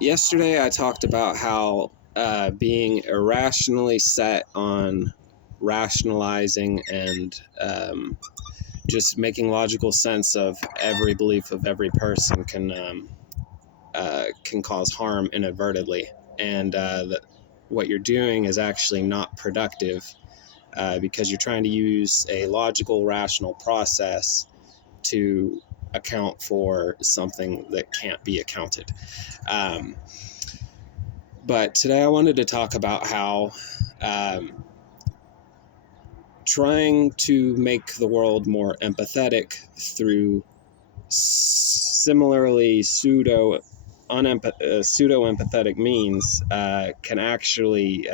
Yesterday I talked about how being irrationally set on rationalizing and just making logical sense of every belief of every person can cause harm inadvertently, and that what you're doing is actually not productive because you're trying to use a logical, rational process to account for something that can't be accounted. Um, but today I wanted to talk about how trying to make the world more empathetic through similarly pseudo-empathetic means can actually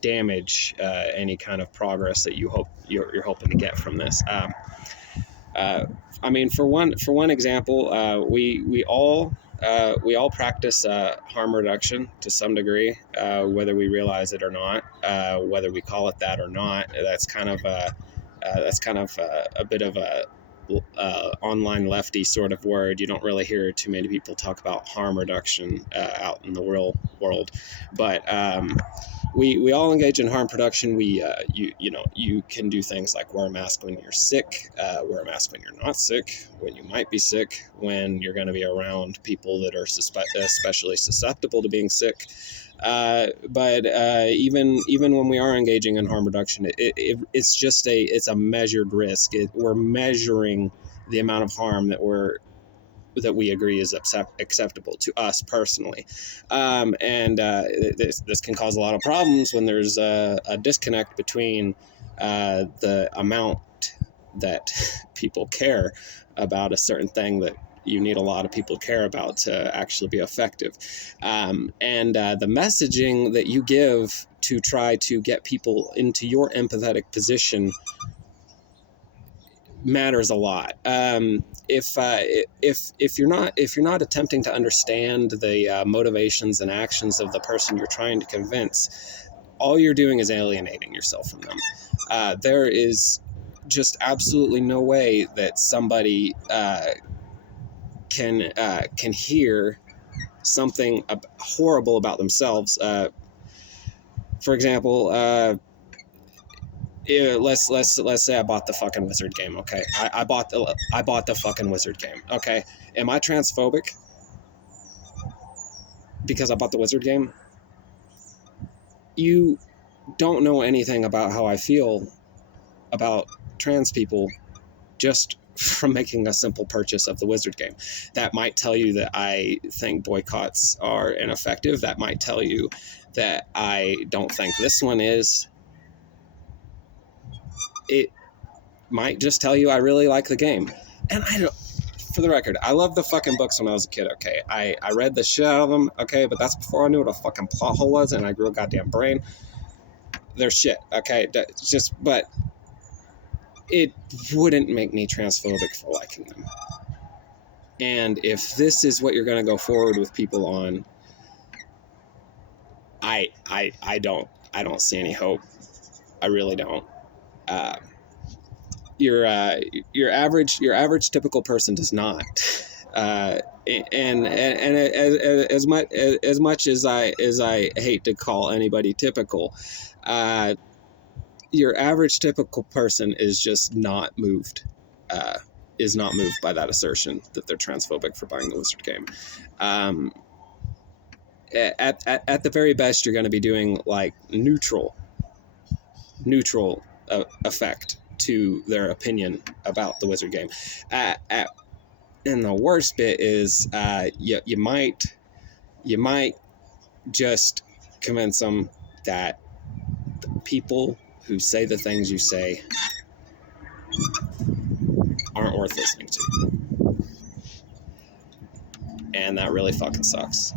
damage any kind of progress that you're hoping to get from this. I mean, for one example, we all practice harm reduction to some degree, whether we realize it or not, whether we call it that or not. That's kind of a bit of a online lefty sort of word. You don't really hear too many people talk about harm reduction out in the real world, but we all engage in harm production. You can do things like wear a mask when you're sick, wear a mask when you're not sick, when you might be sick, when you're going to be around people that are especially susceptible to being sick. But even when we are engaging in harm reduction, it's a measured risk. We're measuring the amount of harm that we agree is acceptable to us personally, and this can cause a lot of problems when there's a disconnect between the amount that people care about a certain thing that you need a lot of people to care about to actually be effective, and the messaging that you give to try to get people into your empathetic position matters a lot. If you're not attempting to understand the motivations and actions of the person you're trying to convince, all you're doing is alienating yourself from them. There is just absolutely no way that somebody can hear something horrible about themselves. For example. Let's say I bought the fucking Wizard game. Okay, I bought the fucking Wizard game. Okay, am I transphobic because I bought the Wizard game? You don't know anything about how I feel about trans people just from making a simple purchase of the Wizard game. That might tell you that I think boycotts are ineffective. That might tell you that I don't think this one is. It might just tell you I really like the game. And for the record, I loved the fucking books when I was a kid, okay? I read the shit out of them, okay? But that's before I knew what a fucking plot hole was and I grew a goddamn brain. They're shit, okay? But it wouldn't make me transphobic for liking them. And if this is what you're going to go forward with people on, I don't see any hope. I really don't. Your average typical person does not. And as much as I hate to call anybody typical, your average typical person is just not moved. Is not moved by that assertion that they're transphobic for buying the Wizard game. At the very best, you're going to be doing like neutral effect to their opinion about the Wizard game. And the worst bit is you might just convince them that the people who say the things you say aren't worth listening to. And that really fucking sucks.